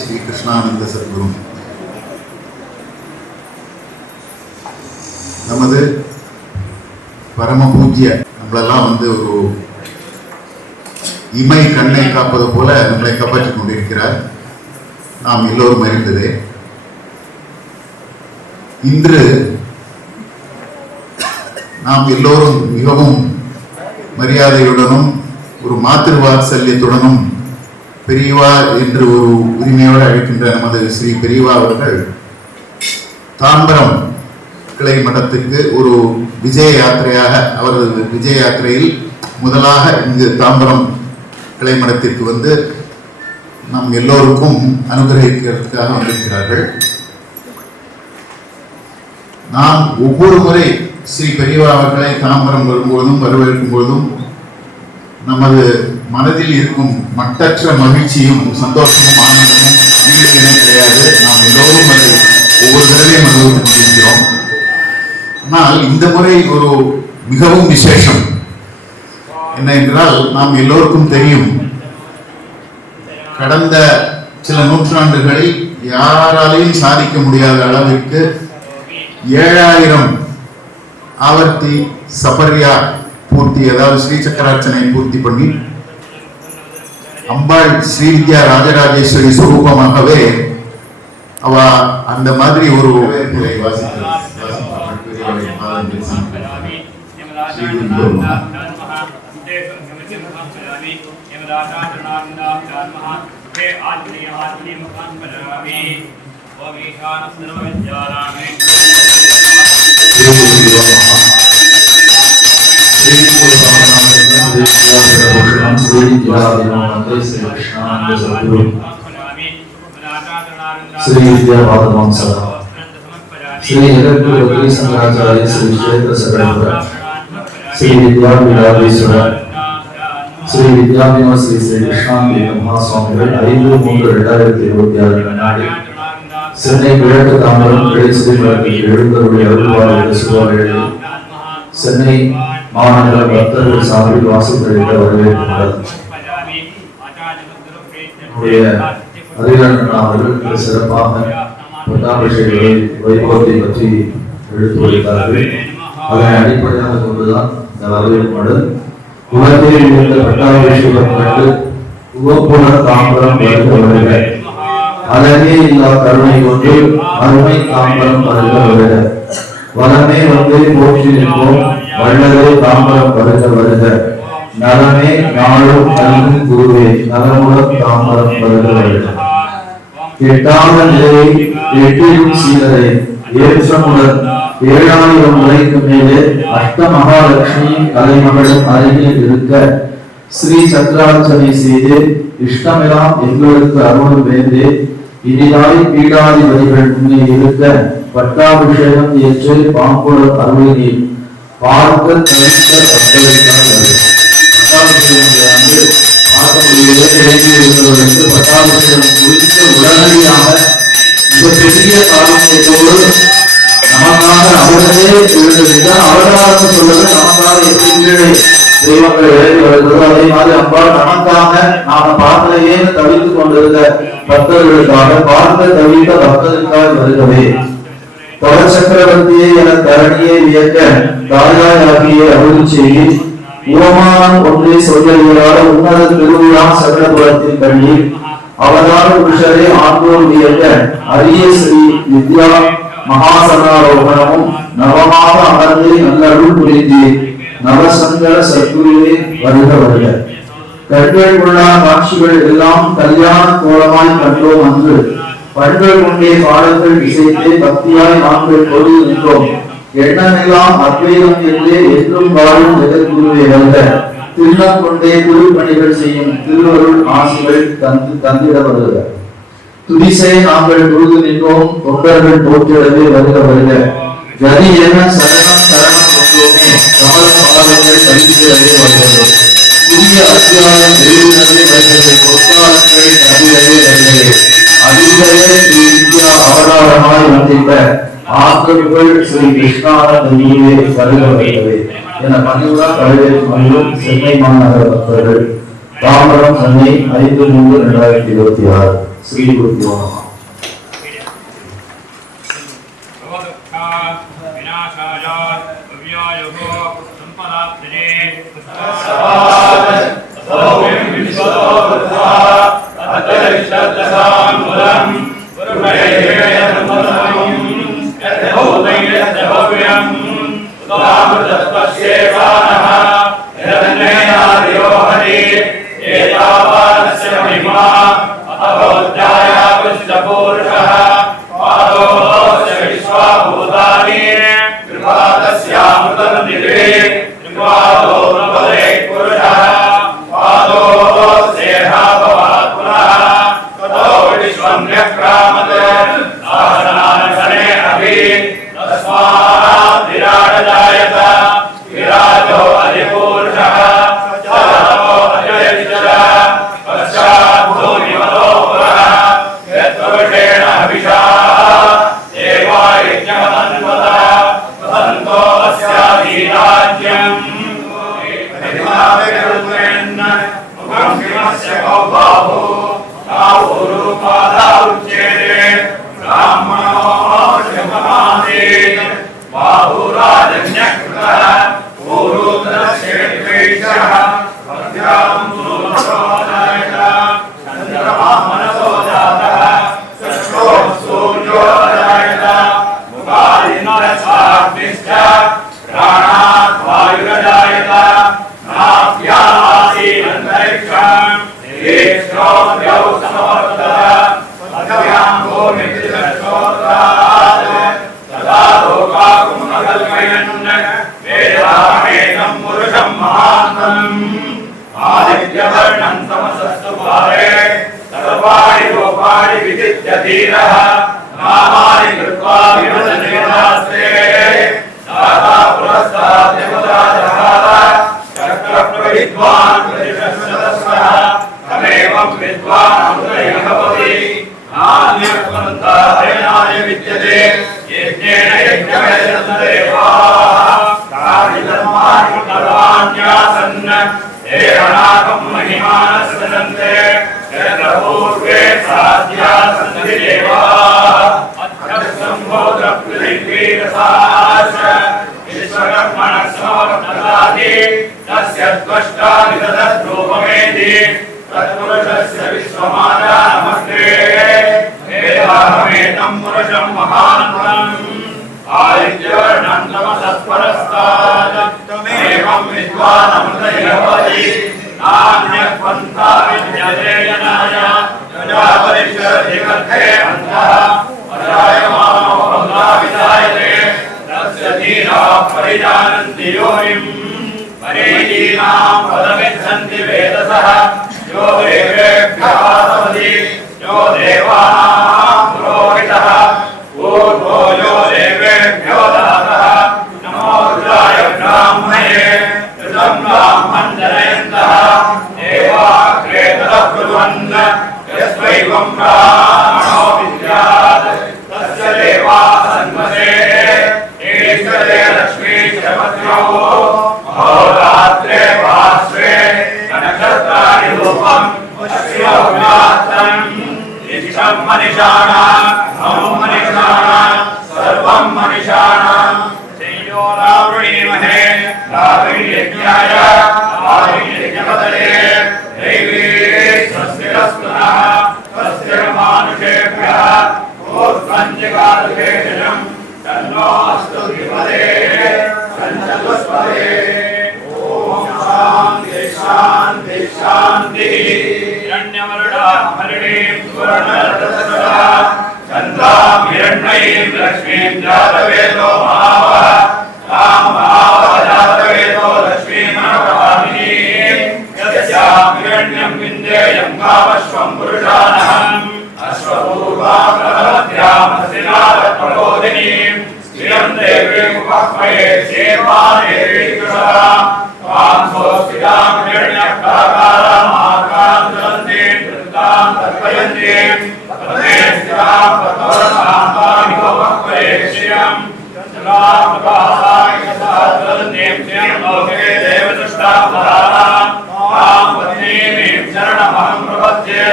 ஸ்ரீ கிருஷ்ணானந்த சத்குரு நமது பரம பூஜ்ய நம்மளெல்லாம் ஒரு இமை கண்ணை காப்பது போல நம்மளை காப்பாற்றிக் கொண்டிருக்கிறார். நாம் எல்லோரும் அறிந்ததே. இன்று நாம் எல்லோரும் மிகவும் மரியாதையுடனும் ஒரு மாத்திரு வாத்சல்யத்துடனும் பெரியவா என்று ஒரு உரிமையோடு அழைக்கின்ற நமது ஸ்ரீ பெரியவா அவர்கள் தாம்பரம் கிளை மட்டத்திற்கு ஒரு விஜய யாத்திரையாக அவரது விஜய யாத்திரையில் முதலாக இங்கு தாம்பரம் கிளை மட்டத்திற்கு வந்து நம் எல்லோருக்கும் அனுகிரகிக்கிறதுக்காக வந்திருக்கிறார்கள். நாம் ஒவ்வொரு முறை ஸ்ரீ பெரியவா அவர்களை தாம்பரம் வரும்போதும் வரவேற்கும் போதும் நமது மனதில் இருக்கும் மட்டற்ற மகிழ்ச்சியும் சந்தோஷமும் ஆனந்தமும் ஈடு இணை கிடையாது. நாம் எல்லோரும் அதை ஒவ்வொரு தடவையும் அனுபவித்துக் கொண்டிருக்கிறோம். ஆனால் இந்த முறை ஒரு மிகவும் விசேஷம் என்ன என்றால், நாம் எல்லோருக்கும் தெரியும், கடந்த சில நூற்றாண்டுகளில் யாராலையும் சாதிக்க முடியாத அளவிற்கு 7000 ஆவர்த்தி சபர்யா பூர்த்தி, அதாவது ஸ்ரீ சக்கரார்ச்சனை பூர்த்தி பண்ணி அம்பாள் ஸ்ரீவித்யா ராஜராஜேஸ்வரி சுரூபமாகவே அவ அந்த மாதிரி ஒரு श्री विद्यावादम श्री जगद्गुरु शंकराचार्य श्री क्षेत्र सगरपुर श्री विद्यापीठाधीश्वर श्री विद्याविनोद श्री श्री कृष्णानंद महास्वामिகள் 5/3/2026 நாடு சென்னை கிழக்கு தாம்பரம் கிளைஸ்ரீமடத்தில் எழுந்தருளி அருள்வாழ்வு சுவாமிகள் சென்னை மாநகர பக்தர்கள் சார்பில் வாசல்களில் வரவேற்கிறார். அவர்கள் சிறப்பாக பட்டாபிஷேகங்களை வைபவத்தை பற்றி எடுத்து வைத்தார்கள். அதனை அடிப்படையாக கொண்டுதான் இந்த வரவேற்பு உலகில் இருந்த பட்டாபிஷேகம் கண்டு உவப்புடன் தாம்பரம் வருக அழகே இல்லா கருணை கொண்டு அருமை தாம்பரம் வருக வருக வளமே வந்து போற்றி நிற்போம் வல்லதே தாம்பரம் வருக வருக நலமே நாளும் நல்கும் குருவே நலமுடன் தாம்பரம் வருக வருக எட்டாத நிலையை எட்டிலும் சீரரை ஏற்றமுடன் 7000 முறைக்கு மேலே அஷ்ட மகாலட்சுமி கலைமகளும் அருகில் இருக்க ஸ்ரீ சக்கரார்ச்சனை செய்து இஷ்டமெல்லாம் எங்களுக்கு அருள் வேந்தே இனிதாய் பீடாதிபதிகள் முன்னே இருக்க பட்டாபிஷேகம் ஏற்று பாம்புட அருளினீர் பார்க்க தவிர்க்க பட்டதற்காக பட்டாபிஷேகம் குறித்த உடனடியாக மிகப்பெரிய காரணத்தோடு நமக்காக அவர்களே அவதாரம் சொல்வது நமக்காக எப்படி கீழே தெய்வங்கள் விலகி வருகிறதோ அதே மாதிரி அம்பாள் நமக்காக நாம பார்க்கலையே தவித்துக் கொண்டிருந்த பக்தர்களுக்காக பார்க்க தவித்த பக்தர்களுக்காக வருகவே தொடர் சக்கரவர்த்தியை என தரணியை வியக்க தாயாகிய அருள் செய்தி உவமானம் ஒன்றை சொல்லுகிறார உன்னத திருவிழா சக்கரபுரத்தின் கண்ணில் அவதார புருஷரை ஆண்டோர் வியக்க அரிய ஸ்ரீ வித்யா மகாசனாரோகணமும் நவமாக அமர்ந்து நல்லருள் புரிந்து நவசங்கர சத்குருவே வருக வருக. கண்கள் உள்ளா காட்சிகள் எல்லாம் கல்யாண கோலமாய் கண்டோம் அன்று பண்கள் கொண்டே பாடல்கள் இசைத்து பக்தியாய் நாங்கள் பொருள் நின்றோம் எண்ணமெல்லாம் அத்வைதம் என்றே என்றும் வாழும் ஜெகத்குருவே வருக. திருநம் கொண்டே திருப்பணிகள் செய்யும் திருவருள் ஆசிகள் தந்திட வருக. துதிசை நாங்கள் தொழுது நின்றோம் தொண்டர்கள் போற்றிடவே வருக வருக. கதி என சரணம் சரணம் கொண்டோமே கமல பாதங்கள் கல்விடவே வருகிறது. புதிய அத்தியாயம் எழுதிடவே வருகிறது. பொற்காலங்கள் கல்விடவே வருகிறது. அதிகவே ஸ்ரீ வித்யா அவதாரமாய் வந்திருந்த ஆத்மர்கள் ஸ்ரீ கிருஷ்ணானந்தீவே வருக வருகிறது என பணிவுடன் வரவேற்கும் சென்னை மாநகர பக்தர்கள் தாம்பரம் சென்னை 5/3/2026 ஸ்ரீ குருபியோ நமः. विनाशाय अव्यायुः सम्पदाप्तये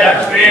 लक्ष्मी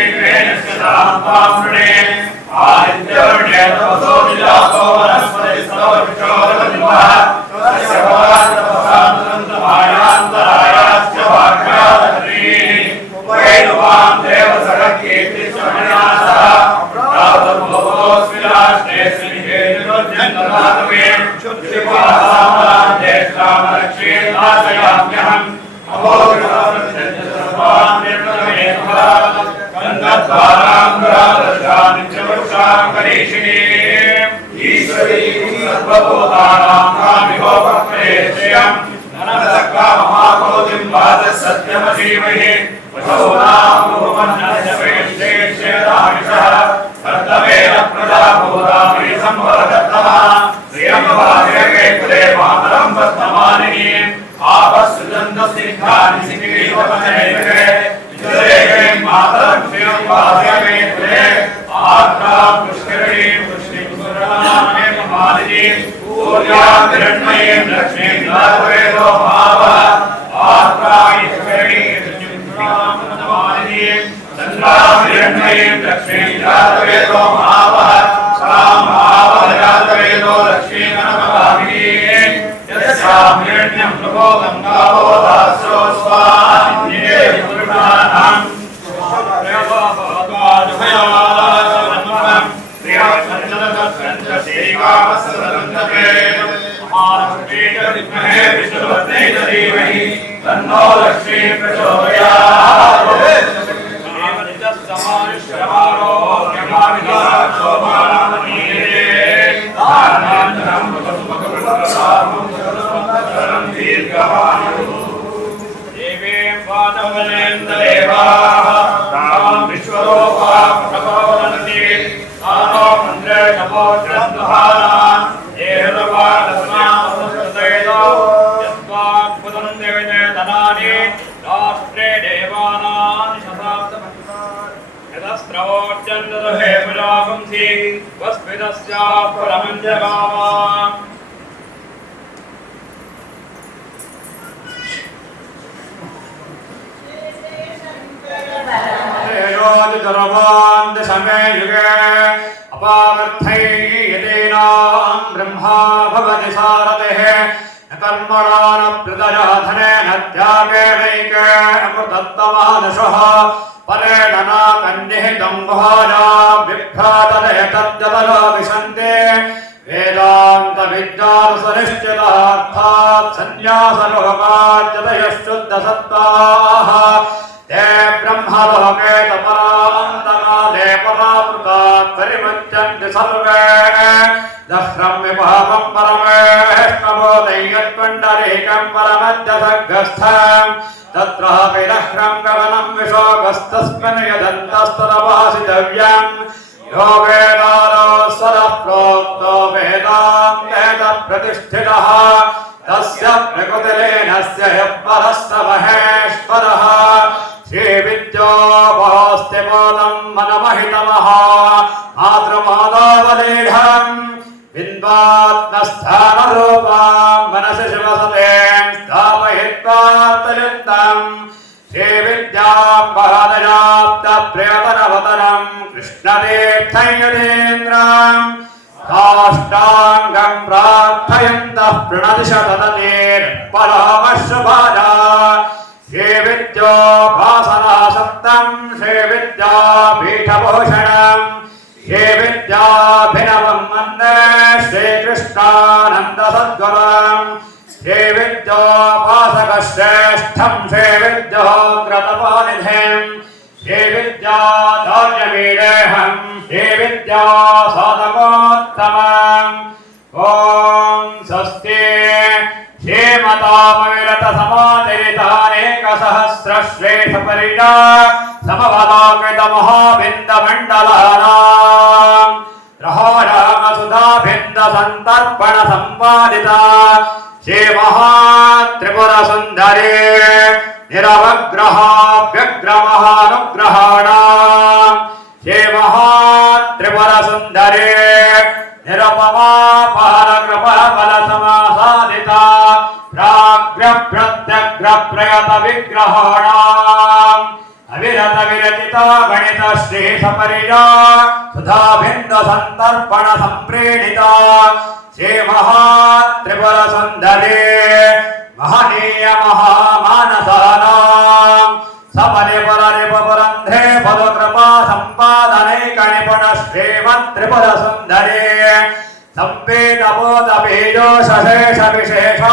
संवेदबोधबीजो शशेष विशेषा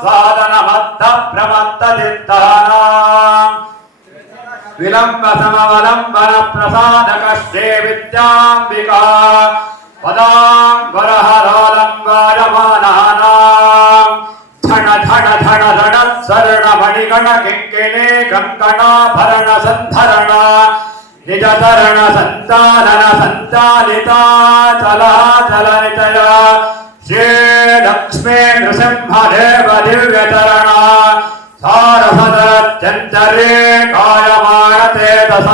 स्वादनमत्त प्रमत्तचित्तानाम् विलम्ब समवलम्बन प्रसादक श्री विद्याम्बिका पदांगुरहरोलंगायमानानाम् धन धन धन धन स्वर्ण मणिगण किंकिणी कंकणाभरण संधरण निजतरण संतानन संचालिता चलाचलनितया श्री लक्ष्मी नृसिंहदेव दिव्यचरणा सारसदच्चञ्चरे कायमानचेतसाम्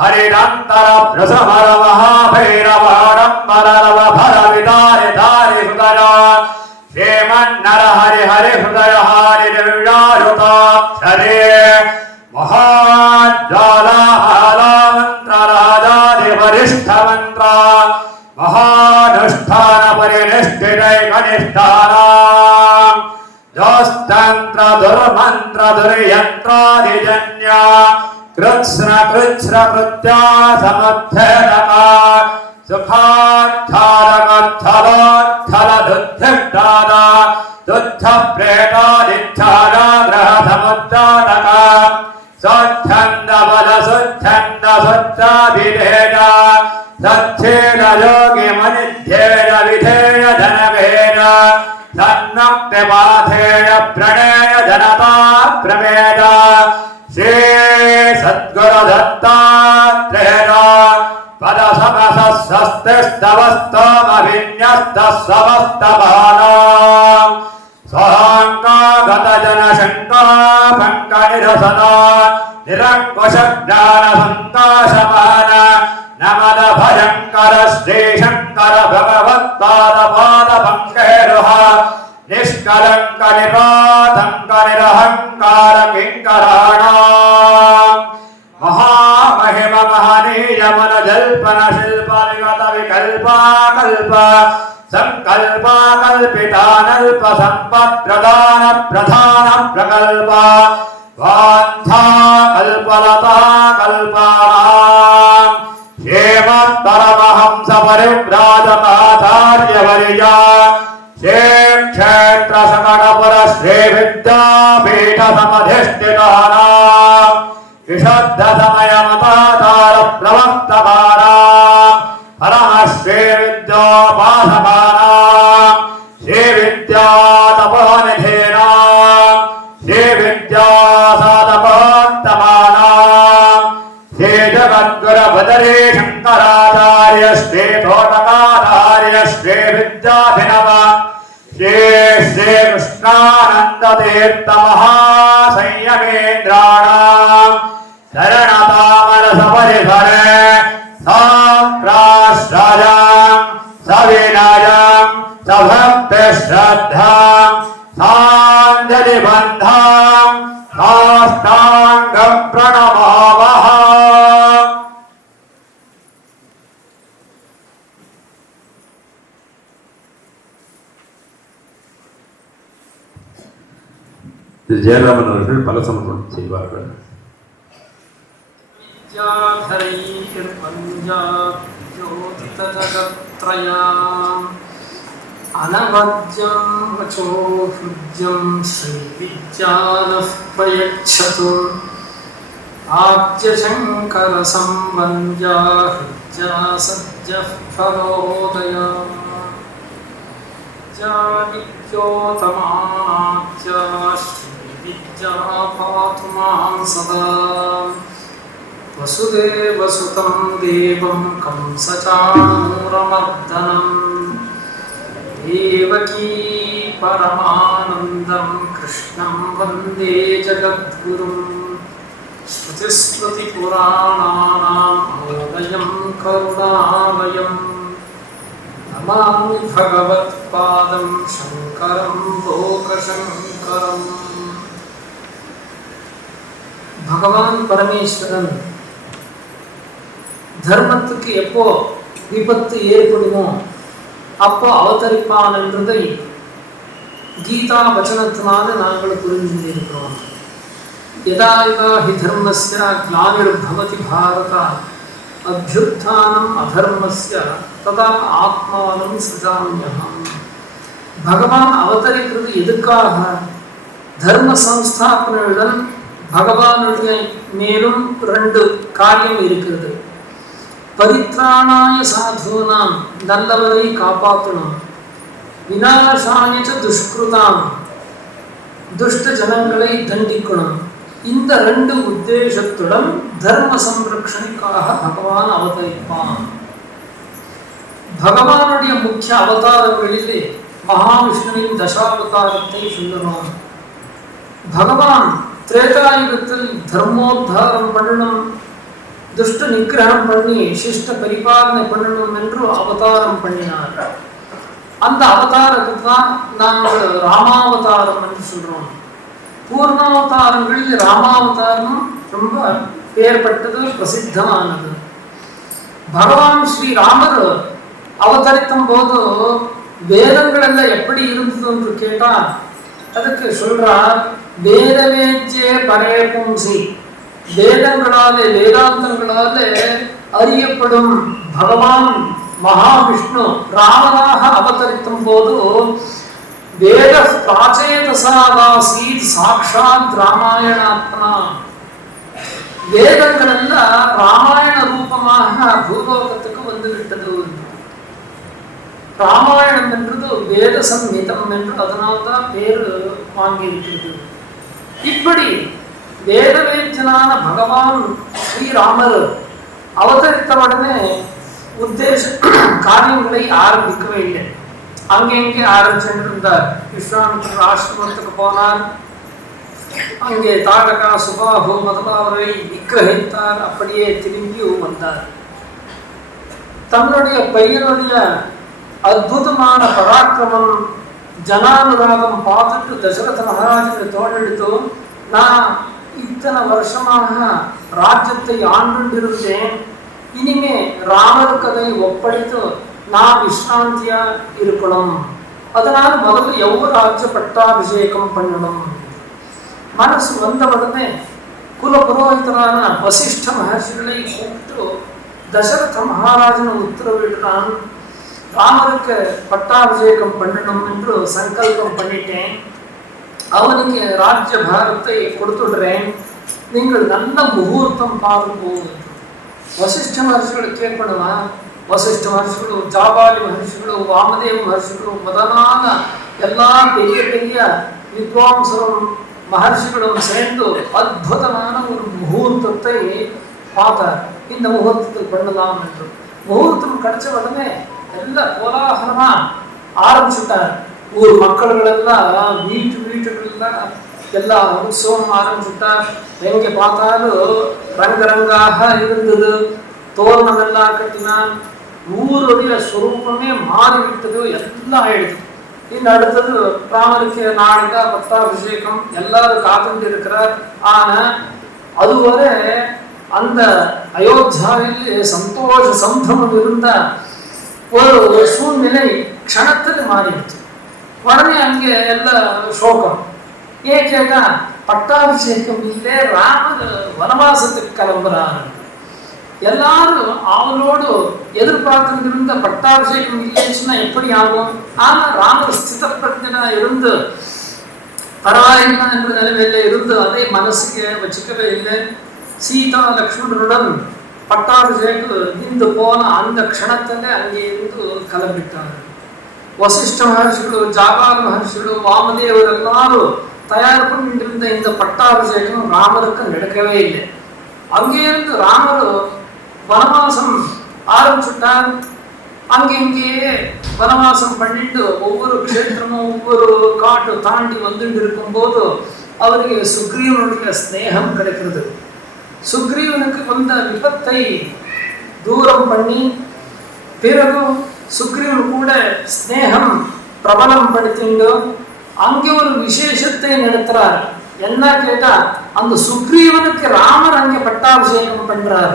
हरिदन्तर प्रसमर महाभैरवाडम्बररव भरविदारि सुदया श्रीमन्नर हरि हरि हृदय हरि दिव्यायुताक्षरे महाज्वालाहालामन्त्र राजाधिवरिष्ठमन्त्र महानुष्ठान परिनिष्ठितैकनिष्ठानाम् जोस्तंत्र दुर्मंत्र दुर्यंत्रादिजन्य कृत्स्न कृच्छ्र कृत्या समुद्धेदका सुखाच्छादकच्छलोच्छल दुद्धिष्टादा दुद्ध प्रेतादिच्छादा ग्रह समुद्दातका स्वच्छन्द बल सुच्छन्द सुच्चाभिधेय सच्छेद योगी मनिध्येय विधेय धनभेद सन्मुक्तिबाधेय प्रणेय जनता प्रमेय श्री सद्गुरु दत्तात्रेय पद समस्तवस्तमभिन्यस्तस्वस्तभानाम् स्वाङ्गागत जन शङ्का पङ्क निरसना निरङ्कुश ज्ञान सन्ताशमान नमद भयंकर श्री शंकर भगवत्पाद पाद पंकरुह निष्कलंक निरातंक निरहंकार किंकराणाम् महामहिम महनीय मन जल्पन शिल्प विगत विकल्पा कल्प संकल्पा कल्पितानल्प संपत् प्रदान प्रधान प्रकल्प वाञ्छा कल्पलता कल्पानाम् श्रीमत्परमहंस परिव्राजकाचार्यवर्या श्री क्षेत्र सकटपुर श्री विद्यापीठ समधिष्ठितानाम् विशुद्ध समय मताचार प्रवक्तकानाम् परम श्री विद्योपासकानाम् श्री विद्या तपोनिधीनाम् श्री विद्या साधकोत्तमानाम् श्री जगद्गुरु बदरी शंकराचार्य श्री तोटकाचार्य श्री विद्याभिनव श्री श्री कृष्णानंद तीर्थ महासंयमेन्द्राणाम् शरणतामर सपरिसरे साक्राश्रयाम् सविनयम् सभक्तिश्रद्धाम् साञ्जलिबन्धाम् साष्टाङ्गं प्रणमामः। திரு ஜெயராமன் அவர்கள் பல சமர்ப்பணம் செய்வார்கள். अनवद्यं वचो हृद्यं श्रीविद्यानः प्रयच्छतु आद्यशङ्करसंवन्द्या हृद्या सद्यः फलोदया विद्योतमाद्या श्रीविद्या पातु मां सदा वसुदेवसुतं देवं कंसचाणूरमर्दनम् देवकी परमानन्दं कृष्णं वन्दे जगद्गुरुं श्रुतिस्मृतिपुराणानाम् आलयं करुणालयं नमामि भगवत्पादं शङ्करं लोकशङ्करम्. பகவான் பரமேஸ்வரன் தர்மத்துக்கு எப்போ விபத்து ஏற்படுமோ அப்போ அவதரிப்பான் என்றதை கீதா வச்சனத்தினால நாங்கள் புரிஞ்சிருக்கிறோம். யதா யதா ஹி தர்மஸ்ய க்ளானிர்பவதி பாரத அப்யுத்தானம் அதர்மஸ்ய ததா ஆத்மானம் சிருஜாம்யஹம். பகவான் அவதரிக்கிறது எதுக்காக? தர்ம சம்ஸ்தாபனையுடன் பகவானுடைய மேலும் 2 காரியம் இருக்கிறது. பரித்ராணாய சாதுனாம், நல்லவரை காப்பாற்றணும். விநாசாய துஷ்கிருதாம், துஷ்ட ஜனங்களை தண்டிக்கணும். இந்த 2 உத்தேசத்துடன் தர்ம சம்ரக்ஷணைக்காக பகவான் அவதரிப்பான். பகவானுடைய முக்கிய அவதாரங்களிலே மகாவிஷ்ணுவின் தசாவதாரத்தை சொல்லணும். பகவான் திரேதாயுகத்தில் தர்மோத்தாரம் பண்ணணும், துஷ்ட நிகிரகம் பண்ணி சிஷ்ட பரிபாலனை பண்ணணும் என்று அவதாரம் பண்ணினார். அந்த அவதாரத்துக்கு தான் நாங்கள் ராமாவதாரம் என்று சொல்றோம். பூர்ணாவதாரங்களில் ராமாவதாரம் ரொம்ப பெயர்பட்டது, பிரசித்தமானது. பகவான் ஸ்ரீராமர் அவதரிக்கும் போது வேதங்கள் எல்லாம் எப்படி இருந்தது என்று கேட்டால் அதுக்கு சொல்றார், வேதவேத்யே பரே பும்சி, வேதங்களாலே வேதாந்தங்களாலே அறியப்படும் பகவான் மகாவிஷ்ணு ராமனாக அவதரிக்கும் போது வேத பிராச்சேதசாதாசீத் சாக்ஷாத் ராமாயணாத்மா, வேதங்கள் எல்லாம் ராமாயண ரூபமாக பூலோகத்துக்கு வந்துவிட்டது. ராமாயணம் என்றது வேத சம்ஹிதம் என்று அதனால்தான் பேரு வாங்கியிருக்கிறது. இப்படி வேதவேத்யனான பகவான் ஸ்ரீராமர் அவதரித்தவுடனே உத்தேச காரியங்களை ஆரம்பிக்கவே இல்லை. அங்கெங்கே ஆரம்பிச்சிருந்தார். விஸ்வாமித்திரர் ஆசிரமத்துக்கு போனார். அங்கே தாடகா சுபாபு முதலாவரை நிக்கிரகித்தார். அப்படியே திரும்பி வந்தார். தன்னுடைய பையனுடைய அற்புதமான பராக்கிரமம் ஜனானுராகம் பார்த்துட்டு தசரத மகாராஜனுக்கு தோன்றெடுத்து, நான் இத்தனை வருஷமாக ராஜ்யத்தை ஆண்டுண்டிருந்தேன், இனிமே ராமர் கதை ஒப்படைத்து நான் விஸ்ராந்தியா இருக்கணும், அதனால் முதல்ல யௌவராஜ்ய பட்டாபிஷேகம் பண்ணணும். மனசு வந்த உடனே குல புரோகிதரான வசிஷ்ட மகர்ஷிகளை கூப்பிட்டு தசரத மகாராஜனை உத்தரவிடுறான், ராமருக்கு பட்டாபிஷேகம் பண்ணணும் என்று சங்கல்பம் பண்ணிட்டேன், அவனுக்கு ராஜ்ய பாரத்தை கொடுத்துடுறேன், நீங்கள் நல்ல முகூர்த்தம் பாருங்கோ. வசிஷ்ட மகர்ஷிகள் கேட்படுவா. வசிஷ்ட மகர்ஷிಗಳು, ஜாபாலி மகர்ஷிಗಳು, வாமதேவ மகர்ஷிಗಳು முதலான எல்லா பெரிய பெரிய வித்வாம்சரும் மகர்ஷிகளும் சேர்ந்து அற்புதமான ஒரு முகூர்த்தத்தை பார்த்தார். இந்த முகூர்த்தத்தில் பண்ணலாம் என்று. முகூர்த்தம் கிடைச்ச உடனே எல்லாம் கோலாகலமா ஆரம்பிச்சுட்டார். ஊர் மக்கள்கள் எல்லாம் வீட்டுகள்லாம் எல்லா உற்சவம் ஆரம்பிச்சுட்டார். எங்க பார்த்தாலும் ரங்கரங்காக இருந்தது. தோரணம் எல்லாம் கட்டினான். ஊருடைய சுரூபமே மாறிவிட்டது. எல்லாம் ஆயிடுது. இன்னும் அடுத்தது ராமருக்கு நாளைக்கா பட்டாபிஷேகம் எல்லாரும் காத்துட்டு இருக்கிறார். ஆனா அதுவரை அந்த அயோத்தியாவில் சந்தோஷ சம்பவம் இருந்த ஒரு சூழ்நிலை க்ஷணத்தில் மாறிடுச்சு. உடனே அங்கே எல்லாம் சோகம். ஏன் கேட்டா பட்டாபிஷேகம் இல்லை, ராமர் வனவாசத்துக்கு கிளம்புறாரு. எல்லாரும் அவளோடு எதிர்பார்த்து இருந்த பட்டாபிஷேகம் இல்லைன்னா எப்படி ஆகும்? ஆனா ராமர் ஸ்திதப்பிரஜனா இருந்து பரவாயில்லை என்ற நிலைமையில இருந்து அதை மனசுக்கு வச்சுக்கவே இல்லை. சீதா லக்ஷ்மணருடன் பட்டாபிஷேகம் நின்று போன அந்த க்ஷணத்துல அங்கே இருந்து கிளம்பிட்டார். வசிஷ்ட மகர்ஷிಗಳು, ஜாபால மகர்ஷிಗಳು, வாமதேவர் எல்லாரும் தயார் பண்ணிட்டு இந்த பட்டாபிஷேகம் ராமருக்கு நடக்கவே இல்லை. அங்கே இருந்து ராமர் வனவாசம் ஆரம்பிச்சுட்டார். அங்கெங்கேயே வனவாசம் பண்ணிட்டு ஒவ்வொரு க்ஷேத்திரமும் ஒவ்வொரு காட்டு தாண்டி வந்துட்டு இருக்கும் போது அவருக்கு சுக்ரீவனுடைய ஸ்நேகம் கிடைக்கிறது. சுக்ரீவனுக்கு வந்த விபத்தை தூரம் பண்ணி பிறகு சுக்ரீவன் கூட ஸ்நேகம் பிரபலம் படுத்திண்டு அங்கே ஒரு விசேஷத்தை நடத்துறார். என்ன கேட்டா அந்த சுக்ரீவனுக்கு ராமர் அங்கே பட்டாபிஷேகம் பண்றார்.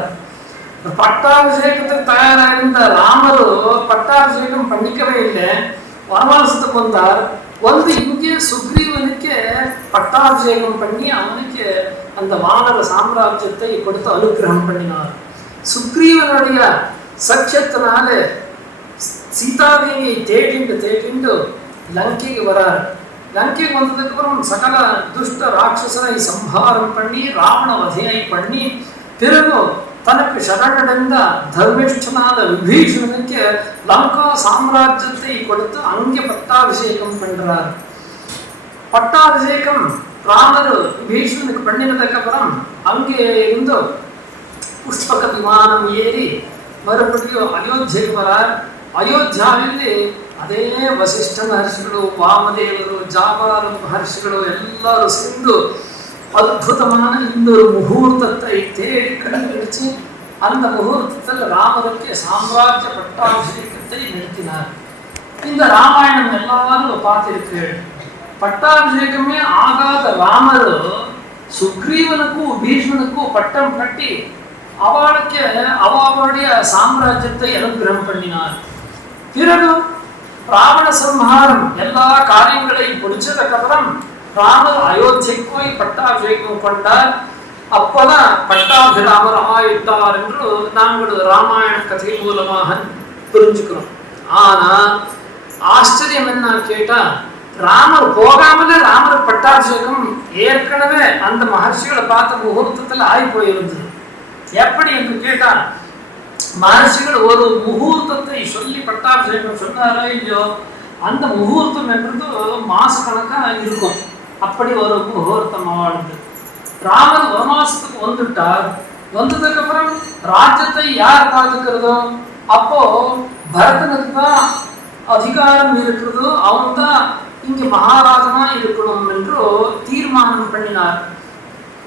பட்டாபிஷேகத்துக்கு தயாராக இருந்த ராமர் பட்டாபிஷேகம் பண்ணிக்கவே இல்லை. வனவாசத்துக்கு வந்தார். வந்து இங்கே சுக்ரீவனுக்கு பட்டாபிஷேகம் பண்ணி அவனுக்கு அந்த வானர சாம்ராஜ்யத்தை கொடுத்து அனுகிரகம் பண்ணினார். சுக்ரீவனுடைய சக்கியத்தினால சீதாதேவியை தேடிண்டு லங்கைக்கு வரார். லங்கைக்கு வந்ததுக்கு அப்புறம் சகல துஷ்ட ராட்சசனை சம்ஹாரம் பண்ணி ராவண வதையை பண்ணி பிறகு தனக்கு சரணடைந்த தர்மிஷ்டனான விபீஷணனுக்கு லங்கா சாம்ராஜ்யத்தை கொடுத்து அங்கே பட்டாபிஷேகம் பண்றார். பட்டாபிஷேகம் ராமர் விபீஷணனுக்கு பண்ணினதுக்கு அப்புறம் அங்கே இருந்து புஷ்பக விமானம் ஏறி மறுபடியும் அயோத்தியக்கு வரார். ಅಯೋಧ್ಯಾವಿಲ್ಲಿ ಅದೇ ವಸಿಷ್ಠ ಮಹರ್ಷಿಗಳು, ವಾಮದೇವರು, ಜಾಬಾಲ ಮಹರ್ಷಿಗಳು ಎಲ್ಲರೂ சேர்ந்து அற்புதமான இன்னொரு முகூர்த்தத்தை தேடி கண்டுபிடிச்சு அந்த முகூர்த்தத்தில் ராமருக்கு சாம்ராஜ்ய பட்டாபிஷேகத்தை நிறுத்தினார். இந்த ராமாயணம் எல்லாரும் பார்த்திருக்கு. பட்டாபிஷேகமே ஆகாத ராமர் சுக்ரீவனுக்கும் பீஷ்மனுக்கும் பட்டம் கட்டி அவளுக்கு அவளுடைய சாம்ராஜ்யத்தை அனுகிரகம் பண்ணினார். பிறகு ராவண சம்ஹாரம் எல்லா காரியங்களையும் முடிச்சதுக்கு அப்புறம் ராமர் அயோத்தியைக்கு போய் பட்டாபிஷேகம் கொண்டார். அப்பதான் பட்டாபிராமர் ஆயிட்டார் என்று நாங்கள் ராமாயண கதை மூலமாக புரிஞ்சுக்கிறோம். ஆனா ஆச்சரியம் என்ன கேட்டா, ராமர் போகாமலே ராமர் பட்டாபிஷேகம் ஏற்கனவே அந்த மகர்ஷிகளை பார்த்த முகூர்த்தத்தில் ஆகி போயிருந்தது. எப்படி என்று கேட்டா, மகர்ஷிகள் ஒரு முகூர்த்தத்தை சொல்லி பட்டாபிஷேகம் சொன்னாரோ இல்லையோ, அந்த முகூர்த்தம் என்றது மாசக்கணக்கா இருக்கும். அப்படி ஒரு முகூர்த்தம் வாழ்ந்து ராமர் வனவாசத்துக்கு வந்துட்டார். வந்ததுக்கு அப்புறம் ராஜ்யத்தை யார் பார்த்துக்கிறதோ, அப்போ பரதனுக்கு தான் அதிகாரம் இருக்கிறதோ, அவன் தான் இங்க மகாராஜனா இருக்கணும் என்று தீர்மானம் பண்ணினார்.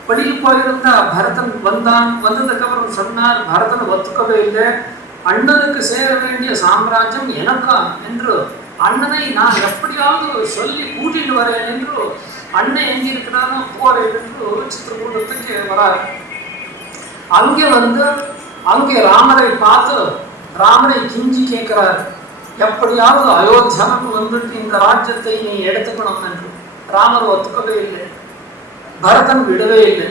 வெளியில் போயிருந்த பரதன் வந்தான். வந்ததுக்கு அப்புறம் சொன்னார், பரதன் ஒத்துக்கவே இல்லை, அண்ணனுக்கு சேர வேண்டிய சாம்ராஜ்யம் எனக்கா என்று அண்ணனை நான் எப்படியாவது சொல்லி கூட்டிட்டு வரேன் என்று அண்ணன் எங்க இருக்கிறானோ போறேன் என்று சித்திரகூடத்துக்கு வரார். அங்கே வந்து அங்கே ராமரை பார்த்து ராமரை கிஞ்சி கேட்கிறார், எப்படியாவது அயோத்தியாவுக்கு வந்துட்டு இந்த ராஜ்யத்தை நீ எடுத்துக்கணும் என்று. ராமர் ஒத்துக்கவே இல்லை, பரதன் விடவே இல்லை.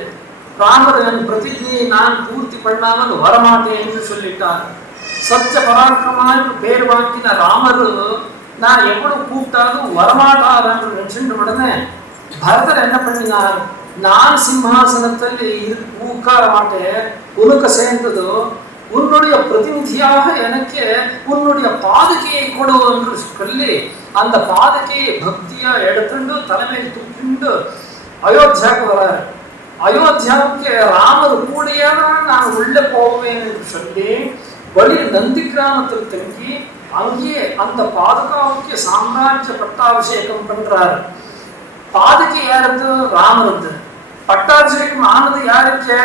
ராமர் என் பிரதிஜையை நான் பூர்த்தி பண்ணாமல் வரமாட்டேன் என்று சொல்லிட்டார். சத்திய பராக்கிரமாய் பேர் வாங்கின ராமர் நான் எவ்வளவு கூப்பிட்டாலும் வரமாட்டார் என்று நினைச்சுட்டு உடனே பரதர் என்ன பண்ணினார், நான் சிம்ஹாசனத்தில் உட்கார மாட்டேன், உனக்கு சேர்ந்ததோ உன்னுடைய பிரதிநிதியாக எனக்கு உன்னுடைய பாதுகையை கொடு என்று சொல்லி அந்த பாதுகையை பக்தியா எடுத்துட்டு தலைமையில் தூக்கிண்டு அயோத்தியாவுக்கு வராரு. அயோத்தியாவுக்கு ராமர் கூடையே நான் உள்ள போவேன் என்று சொல்லி வழி நந்தி கிராமத்தில் தங்கி அங்கே அந்த பாதுகாவுக்கு சாம்ராஜ்ய பட்டாபிஷேகம் பண்றாரு. பாதுகை யாருக்கு? ராமருக்கு. பட்டாபிஷேகம் ஆனது யாருக்கு?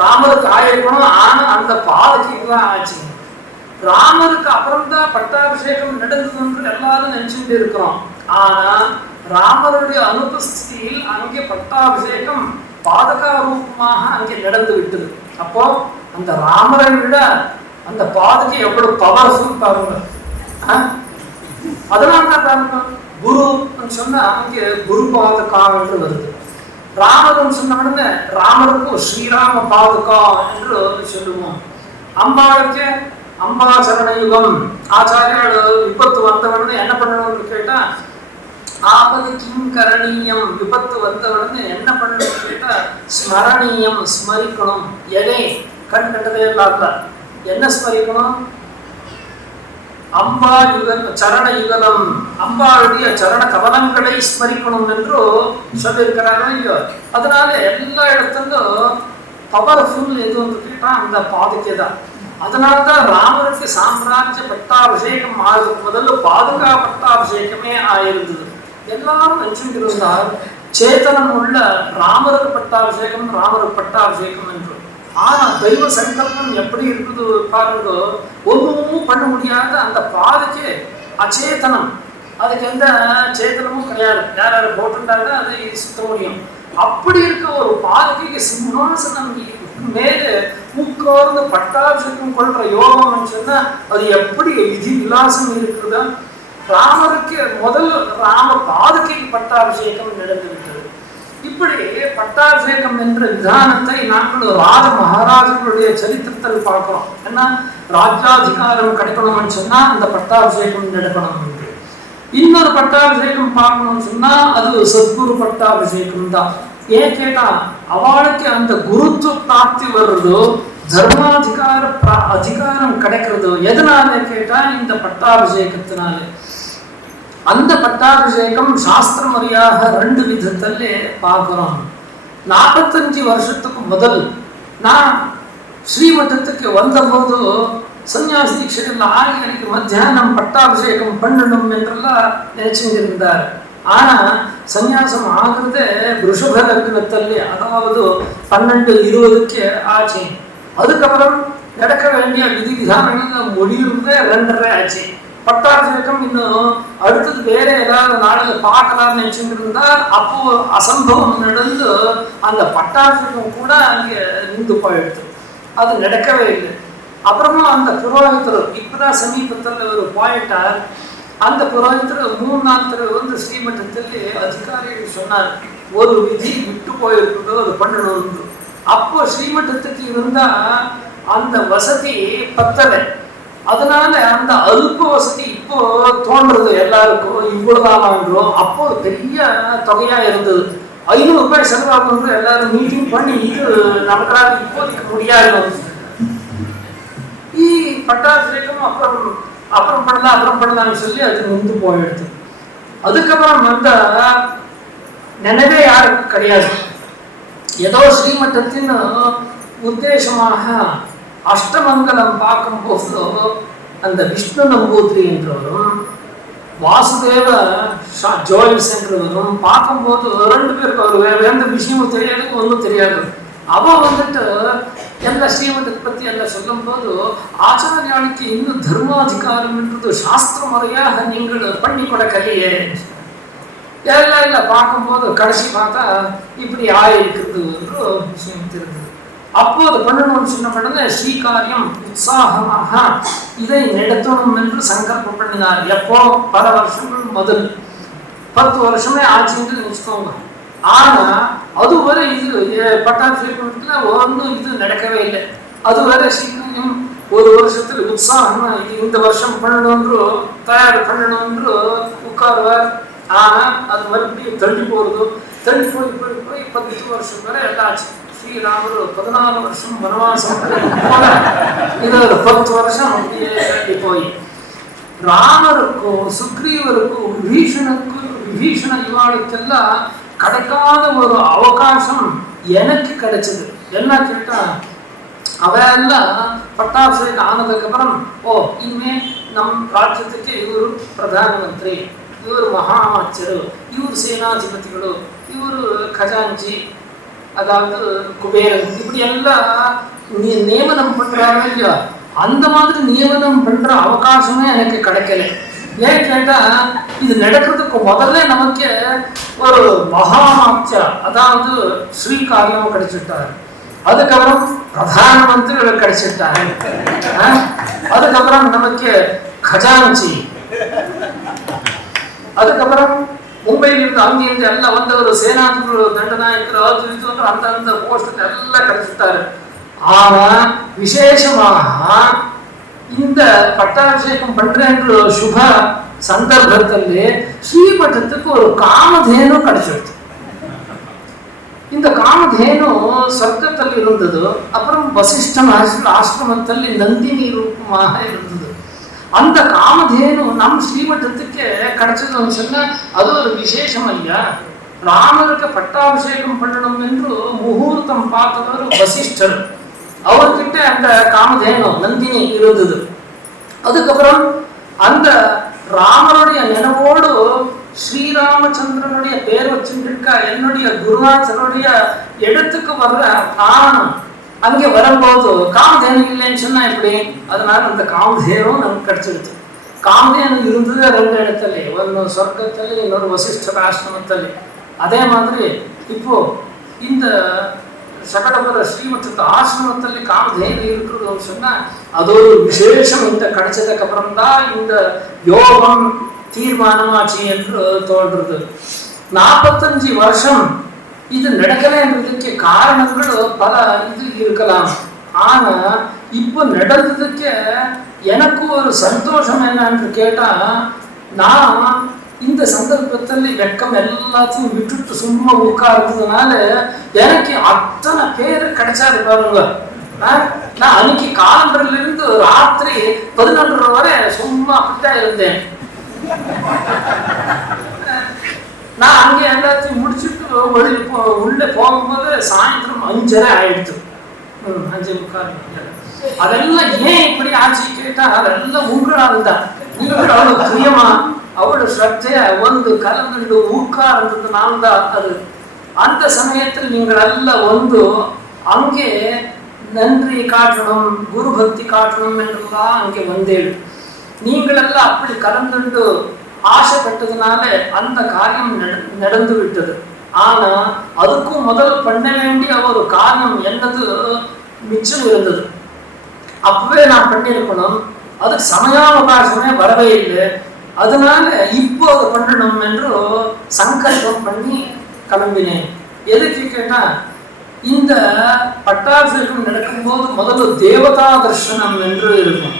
ராமருக்கு ஆயிருக்கணும். ஆனா அந்த பாதுகைக்கு தான் ஆச்சு. ராமருக்கு அப்புறம் தான் பட்டாபிஷேகம் நடந்தது என்று எல்லாரும் நினைச்சுட்டு இருக்கிறோம். ஆனா ராமருடைய அனுபஸ்தியில் அங்கே பட்டாபிஷேகம் பாதுகா ரூபமாக அங்கே நடந்து விட்டது. அப்போ அந்த ராமரை விட அந்த பாதுகை எவ்வளவு பவர்ஃபுல் பாருங்க. அதனால்தான் பாருங்க, குரு சொன்னா அங்கே குரு பாதுகா என்று வருது. ராமரும் சொன்ன உடனே ராமருக்கும் ஸ்ரீராம பாதுகா என்று சொல்லுவோம். அம்பாளுக்கு அம்பாச்சரண யுகம். ஆச்சாரியர்கள் விபத்து வந்த உடனே என்ன பண்ணணும்னு கேட்டா, ஆபது கிம் கரணீயம். விபத்து வந்த உடனே என்ன பண்ணணும்னு கேட்டா, ஸ்மரணீயம், ஸ்மரிக்கணும். எதை? கண் கண்டதே இல்லாத என்ன ஸ்மரிக்கணும்? அம்பா யுகன் சரண யுகலம், அம்பாளுடைய சரண கவனங்களை ஸ்மரிக்கணும் என்று சொல்லியிருக்கிறாங்க இல்லையோ. அதனால எல்லா இடத்துலும் பவர்ஃபுல் எது வந்து கேட்டா அந்த பாதுகை தான். அதனால்தான் ராமருக்கு சாம்ராஜ்ய பட்டாபிஷேகம் ஆகிறதுக்கு முதல்ல பாதுகா பட்டாபிஷேகமே ஆயிருந்தது. எல்லாரும் நினைச்சுட்டு இருந்தால் சேத்தனம் உள்ள ராமருக்கு பட்டாபிஷேகம், ராமருக்கு பட்டாபிஷேகம் என்று. ஆனா தெய்வ சங்கல்பம் எப்படி இருக்குது பாருங்க. ஒன்றும் பண்ண முடியாத அந்த பாதுகை அச்சேதனம், அதுக்கு எந்த சேத்தனமும் கிடையாது. யார் யார் போட்டுட்டாங்க அதை சுத்த முடியும். அப்படி இருக்க ஒரு பாதுகைக்கு சிம்ஹாசனம் மேலே உட்கார்ந்து பட்டாபிஷேகம் கொள்ற யோகம் சொன்னா அது எப்படி விதி விலாசம் இருக்குதா? ராமருக்கு முதல் ராம பாதுகைக்கு பட்டாபிஷேகம் நடந்துவிட்டது. இப்படி பட்டாபிஷேகம் என்ற விதானத்தை நாங்கள் ராஜ மகாராஜர்களுடைய சரித்திரத்தில் பார்க்கிறோம். ஏன்னா ராஜ்யாதிகாரம் கிடைக்கணும்னு சொன்னா அந்த பட்டாபிஷேகம் நடக்கணும். இன்னொரு பட்டாபிஷேகம் பார்க்கணும்னு சொன்னா அது சத்குரு பட்டாபிஷேகம் தான். ஏன் கேட்டா அவளுக்கு அந்த குருத்துவ பிராப்தி வருதோ, தர்மாதிகார அதிகாரம் கிடைக்கிறதோ எதனால கேட்டா இந்த பட்டாபிஷேகத்தினால. அந்த பட்டாபிஷேகம் சாஸ்திர முறையாக 2 விதத்திலே பார்க்கிறோம். 45 வருஷத்துக்கு முதல் நான் ஸ்ரீமட்டத்துக்கு வந்தபோது சன்னியாசி தீட்சையில் எனக்கு மத்தியானம் பட்டாபிஷேகம் பண்ணணும் என்றெல்லாம் நினைச்சுட்டு இருந்தார். ஆனா சன்னியாசம் ஆகுறதே ரிஷப லக்னத்திலே, அதாவது 12-20 ஆச்சு. அதுக்கப்புறம் நடக்க வேண்டிய விதி விதானங்கள் முடிவுறதே 2:30 ஆச்சு. பட்டாபிஷேகம் இன்னும் அடுத்தது வேற ஏதாவது நாளில் பார்க்கலாம்னு நினைச்சுட்டு இருந்தா அப்போ அசம்பவம் நடந்து அந்த பட்டாபிஷேகம் கூட அங்கே நின்று போயிடுது. அது நடக்கவே இல்லை. அப்புறமா அந்த புரோகிதர் இப்பதான் சமீபத்தில் ஒரு போயிட்டார். அந்த புரோகிதர் 3 நாள் வந்து ஸ்ரீமட்டத்தில் அதிகாரிகள் சொன்னார், ஒரு விதி விட்டு போயிருக்குதோ அது பண்ணணும். அப்போ ஸ்ரீமட்டத்துக்கு இருந்தா அந்த வசதி பத்தலை. அதனால அந்த அல்ப வசதி இப்போ தோன்றது எல்லாருக்கும் இவ்வளவுதான் வாங்குறோம். அப்போ பெரிய தொகையா இருந்தது. 500 ரூபாய் செலவாகும். எல்லாரும் மீட்டிங் பண்ணி இது நமக்காக இப்போதைக்கு முடியாது. பட்டாபிஷேகம் அப்புறம் பண்ணலாம்னு சொல்லி அது நின்று போயிடுது. அதுக்கப்புறம் அந்த நினைவே யாருக்கும் கிடையாது. ஏதோ ஸ்ரீமட்டத்தின் உத்தேசமாக அஷ்டமங்கலம் பார்க்கும்போது அந்த விஷ்ணு நம்பூதிரி என்றவரும் வாசுதேவ ஜோயில்ஸ் என்றவரும் பார்க்கும்போது 2 பேருக்கு அவர் வேற எந்த விஷயமும் தெரியாது, ஒன்றும் தெரியாது. அவன் வந்துட்டு ಎಲ್ಲ ಶ್ರೀಮಠದ ಪತ್ತಿ ಎಲ್ಲ சொல்லும்போது ஆச்சாரியாளுக்கு இன்னும் தர்மாதிகாரம் என்றது சாஸ்திர முறையாக நீங்கள் பண்ணி கொடுக்கலையே. எல்லாம் பார்க்கும்போது கடைசி பார்த்தா இப்படி ஆயிருக்கிறது என்று விஷயம் தெரிஞ்சது. அப்போது பண்ணணும்னு சொன்ன உடனே ஸ்ரீகாரியம் உற்சாகமாக இதை நடத்தணும் என்று சங்கல்பம் பண்ணினார். எப்போ பல வருஷங்கள் முதல் 10 வருஷமே ஆச்சுன்னு நினைச்சுக்கோங்க. ஆனா அதுவரை இது பட்டாபிஷேகத்துல ஒன்றும் இது நடக்கவே இல்லை. அதுவரை ஸ்ரீகாரியம் ஒரு வருஷத்துல உற்சாகமா இது இந்த வருஷம் பண்ணணும்ன்று தயார் பண்ணணும்ன்று உட்காருவார். ஆனா அது மறுபடியும் தள்ளி போறது. தள்ளி போய் 10 வருஷம் வரை எல்லாம் ஆச்சு. ஸ்ரீராமர் 14 வருஷம் வனவாசம் போல இது ஒரு 10 வருஷம் தள்ளி போய் ராமருக்கும் சுக்ரீவருக்கும் விபீஷண இவாளுக்கெல்லாம் கிடைக்காத ஒரு அவகாசம் எனக்கு கிடைச்சது. என்ன கேட்டா அவையெல்லாம் பட்டாபிஷேகம் ஆனதுக்கு அப்புறம் இனிமே நம் ராஜ்யத்துக்கு இவரு பிரதான மந்திரி, இவர் மகாமாச்சரு, இவர் சேனாதிபதிகளு, இவர் கஜாஞ்சி, அதாவது குபேரன், இப்படி எல்லாம் நியமனம் பண்றாங்க இல்லையா. அந்த மாதிரி நியமனம் பண்ற அவகாசமே எனக்கு கிடைக்கல. ஏன் கேட்டா இது நடக்கிறதுக்கு முதல்ல நமக்கு ஒரு மகாமாச்சா, அதாவது ஸ்ரீகாரியம் கிடைச்சிட்டாரு. அதுக்கப்புறம் பிரதான மந்திரிகள் கிடைச்சிட்டாரு. அதுக்கப்புறம் நமக்கு கஜாஞ்சி, அதுக்கப்புறம் மும்பையில இருந்து அங்கிருந்து எல்லாம் வந்த ஒரு சேனாதிபதி தண்டநாயக்கர் அந்த போஸ்ட் எல்லாம் கிடைச்சிட்டாரு. ஆனா விசேஷமாக இந்த பட்டாபிஷேகம் பண்ற சுப சந்தர்ப்பத்திலே ஸ்ரீமಠத்துக்கு ஒரு காமதேனு கிடைச்சிருச்சு. இந்த ಕಾಮಧೇನು ಸ್ವರ್ಗದಲ್ಲಿ இருந்தது. அப்புறம் வசிஷ்ட மகர்ஷி ஆசிரமத்தில் நந்தினி ரூபமாக இருந்தது. அந்த காமதேனு நம் ஸ்ரீமಠத்துக்கு கிடைச்சதுன்னு சொன்னா அது ஒரு விசேஷம் ஐயா. ராமருக்கு பட்டாபிஷேகம் பண்ணணும் என்று முகூர்த்தம் பார்த்தவர் வசிஷ்டர். அவர்கிட்ட அந்த காமதேனு நந்தினி இருந்தது. அதுக்கப்புறம் அந்த ராமருடைய நினைவோடு ஸ்ரீராமச்சந்திரனுடைய பேர் வச்சுருக்க என்னுடைய குருநாதனுடைய இடத்துக்கு வர்ற காரணம் அங்கே வரும்போது காமதேனு இல்லைன்னு சொன்னா எப்படி? அதனால அந்த காமதேனும் நமக்கு கிடைச்சிருச்சு. காமதேனு இருந்தது 2 இடத்துல, ஒன்று சொர்க்கத்துல, இன்னொரு வசிஷ்டர் ஆசிரமத்தில். அதே மாதிரி இப்போ இந்த சகடபுர ஸ்ரீமಠದ ஆசிரமத்தில் காமதேனு இருக்கிறது சொன்னா அது ஒரு விசேஷம். இந்த கிடைச்சதுக்கு அப்புறம் தான் இந்த யோகம் தீர்மானமாச்சு என்று தோன்றது. 45 வருஷம் இது நடக்கல என்பதற்கு காரணங்கள் பல இது இருக்கலாம். ஆனா இப்போ நடந்ததுக்கு எனக்கு ஒரு சந்தோஷம் என்னன்னு கேட்டா, நான் இந்த சந்தர்ப்பத்தில் வெக்கம் எல்லாத்தையும் விட்டுட்டு சும்மா உட்கார்ந்ததுனால எனக்கு அத்தனை பேர் கிடைச்சாரு பாருங்க. நான் அன்னைக்கு காலம்பரில இருந்து ராத்திரி 11 வரை சும்மா அப்படித்தான் இருந்தேன். நான் அங்கே எல்லாத்தையும் முடிச்சுட்டு உள்ள போகும்போது சாயந்தரம் 5:30 ஆயிடுச்சு. 5:45. அதெல்லாம் ஏன் இப்படி ஆச்சு கேட்டா, அதெல்லாம் உங்களால் தான். நீங்கள் அவ்வளவு பிரியமா அவ்வளவு ஸ்ரத்தையா வந்து கலந்து உட்கார்ந்ததுனால தான் அது. அந்த சமயத்தில் நீங்கள் எல்லாம் வந்து அங்கே நன்றி காட்டணும், குரு பக்தி காட்டணும் என்றுதான் அங்கே வந்தேன். நீங்கள் எல்லாம் அப்படி கலந்துண்டு ஆசைப்பட்டதுனால அந்த காரியம் நடந்து விட்டது. ஆனா அதுக்கும் முதல் பண்ண வேண்டிய ஒரு காரியம் என்னது மிச்சம் இருந்தது. அப்பவே நான் பண்ணிருக்கணும். அதுக்கு சமயாவகாசமே வரவே இல்லை. அதனால இப்போ அதை பண்ணணும் என்று சங்கல்பம் பண்ணி கிளம்பினேன். எதுக்கு கேட்டா, இந்த பட்டாபிஷேகம் நடக்கும்போது முதல்ல தேவதா தர்சனம் என்று இருக்கும்.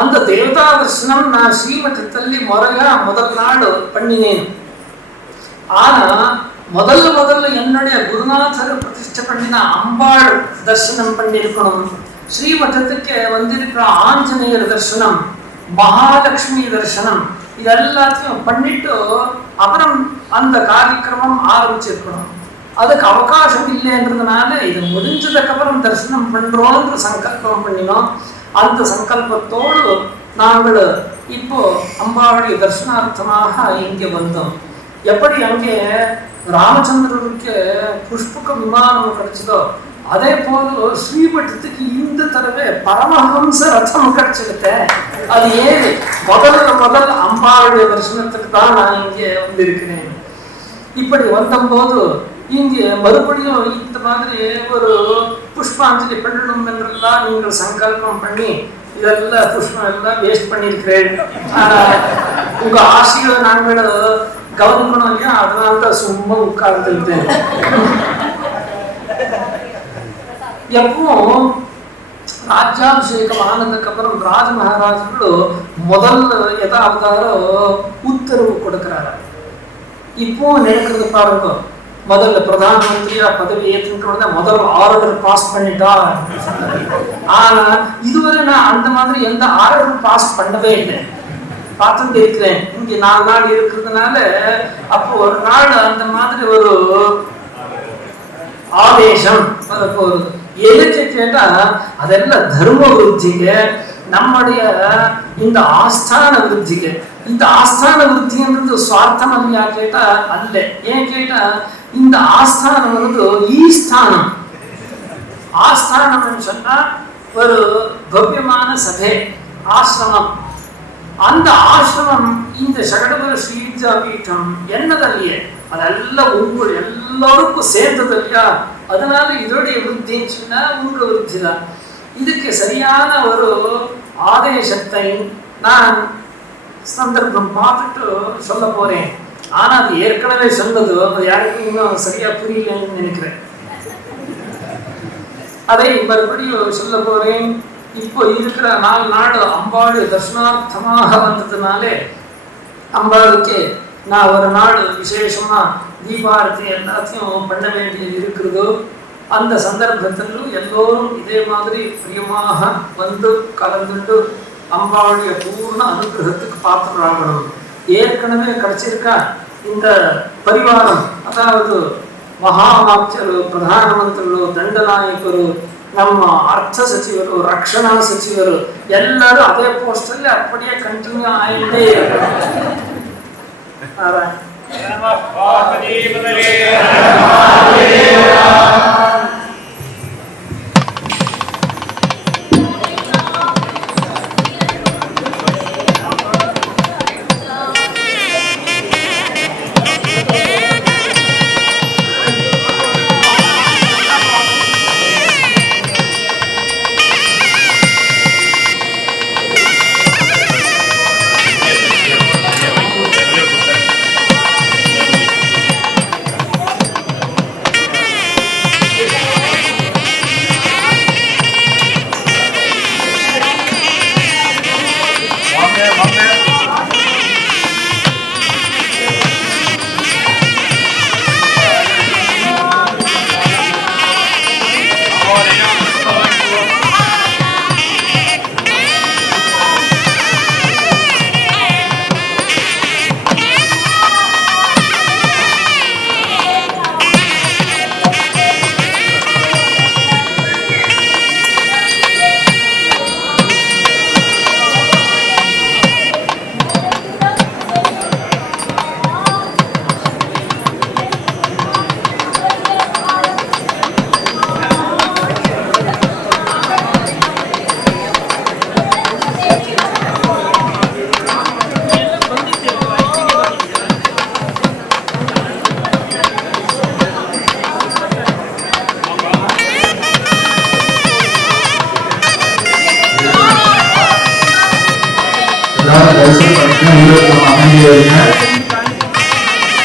அந்த தேவதா தர்சனம் நான் ஸ்ரீமட்டத்தில் முறையா முதல் நாள் பண்ணினேன். ஆனா முதல்ல என்னுடைய குருநாதர் பிரதிஷ்டை பண்ணின அம்பாள் தர்சனம் பண்ணிருக்கணும். ஸ்ரீமட்டத்துக்கு வந்திருக்கிற ஆஞ்சநேயர் தர்சனம், மகாலட்சுமி தர்சனம், இது எல்லாத்தையும் பண்ணிட்டு அப்புறம் அந்த காரியக்கிரமம் ஆரம்பிச்சிருக்கணும். அதுக்கு அவகாசம் இல்லைன்றதுனால இது முடிஞ்சதுக்கு அப்புறம் தரிசனம் பண்றோம்னு சங்கல்பம் பண்ணினோம். அந்த சங்கல்பத்தோடு நாங்கள் இப்போ அம்பாவுடைய தர்சனார்த்தமாக இங்கே வந்தோம். எப்படி அங்கே ராமச்சந்திரனுக்கு புஷ்பக விமானம் கிடைச்சதோ அதே போல ஸ்ரீமட்டத்துக்கு இந்த தடவை பரமஹம்ச ரதம் கிடைச்சிருக்க. அது ஏன் முதல் அம்பாவுடைய தரிசனத்துக்கு தான் நான் இங்கே வந்திருக்கிறேன். இப்படி வந்தபோது இங்கே மறுபடியும் இந்த மாதிரி ஒரு புஷ்பாஞ்சலி பண்ணணும் என்றெல்லாம் நீங்கள் சங்கல்பம் பண்ணி இதெல்லாம் புஷ்பம் எல்லாம் வேஸ்ட் பண்ணியிருக்கிறேன். உங்க ஆசைகளை நாங்கள் கவனிக்கணும் இல்லையா, அதனால்தான் சும்மா உட்கார்ந்துருந்தேன். எப்பவும் ராஜ்யாபிஷேகம் ஆனதுக்கு அப்புறம் ராஜ மகாராஜர்களு முதல்ல எதாவதாரோ உத்தரவு கொடுக்கிறாரு. இப்போ நடக்கிறது பாருங்க, முதல்ல பிரதான மந்திரியா பதவி ஏற்றுட்டு முதல் ஆர்டர் பாஸ் பண்ணிட்டா. ஆனா இதுவரை நான் அந்த மாதிரி எந்த ஆர்டரும் பாஸ் பண்ணவே இல்லை. பார்த்துட்டு இருக்கிறேன். இங்க 4 நாள் இருக்கிறதுனால அப்போ ஒரு நாள் அந்த மாதிரி ஒரு ஆவேசம் வரப்போகுது. எதுக்கு கேட்டா, அதெல்லாம் தர்ம விருத்திக்கு, நம்முடைய இந்த ஆஸ்தான விருத்திக்கு. இந்த ஆஸ்தான விருத்தின்றது சுவார்த்தம் இல்லையா கேட்டா அல்ல. ஏன் கேட்டா, இந்த ஆஸ்தானம் வந்து ஈஸ்தானம். ஆஸ்தானம் சொன்னா ஒரு பவ்யமான சபை, ஆசிரமம். அந்த ஆசிரமம் இந்த சகடபுர ஸ்ரீவித்யா பீட்டம் என்னதல்லையே, அதெல்லாம் உங்கள் எல்லாருக்கும் சேர்ந்தது இல்லையா. அதனால இதோடைய விருத்தின்னு சொன்னா உங்க விருத்தி தான். இதுக்கு சரியான ஒரு ஆதேசத்தை நான் சந்தர்ப்பம் பார்த்துட்டு சொல்ல போறேன். ஆனா அது ஏற்கனவே சொன்னது அது யாருக்கும் இன்னும் சரியா புரியலன்னு நினைக்கிறேன். அதை மறுபடியும் சொல்ல போறேன். இப்போ இருக்கிற 4 நாள் அம்பாள் தர்ஷனார்த்தமாக வந்ததுனாலே அம்பாளுக்கு நான் ஒரு நாள் விசேஷமா தீபாரதி எல்லாத்தையும் பண்ண வேண்டியது இருக்கிறதோ. அந்த சந்தர்ப்பத்தில் எல்லோரும் இதே மாதிரி பிரியமாக வந்து கலந்துட்டு அம்பாளுடைய பூர்ண அனுகிரகத்துக்கு பாத்திரராகணும். ஏற்கனவே கிடைச்சிருக்கா இந்த பரிவாரம், அதாவது ಮಹಾವಾಕ್ಯರು, ಪ್ರಧಾನಮಂತ್ರಿಗಳು, ದಂಡನಾಯಕರು, ನಮ್ಮ ಅರ್ಥ ಸಚಿವರು, ರಕ್ಷಣಾ ಸಚಿವರು ಎಲ್ಲರೂ ಅದೇ ಪೋಸ್ಟ್ ಅಲ್ಲಿ ಅಪ್ಪಡಿಯೇ ಕಂಟಿನ್ಯೂ ಆಯಿತೇ வைங்க.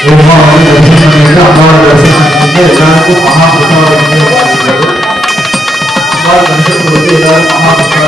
வேகமா வந்து தரிசனம் பண்ணிட்டு அம்பாவை தரிசனம் பண்ணிட்டு எல்லாருக்கும் மகா பிரசாதம் வந்து அம்பாவை தரிசனம் கொடுத்து எல்லாரும் மகா பிரசாதம்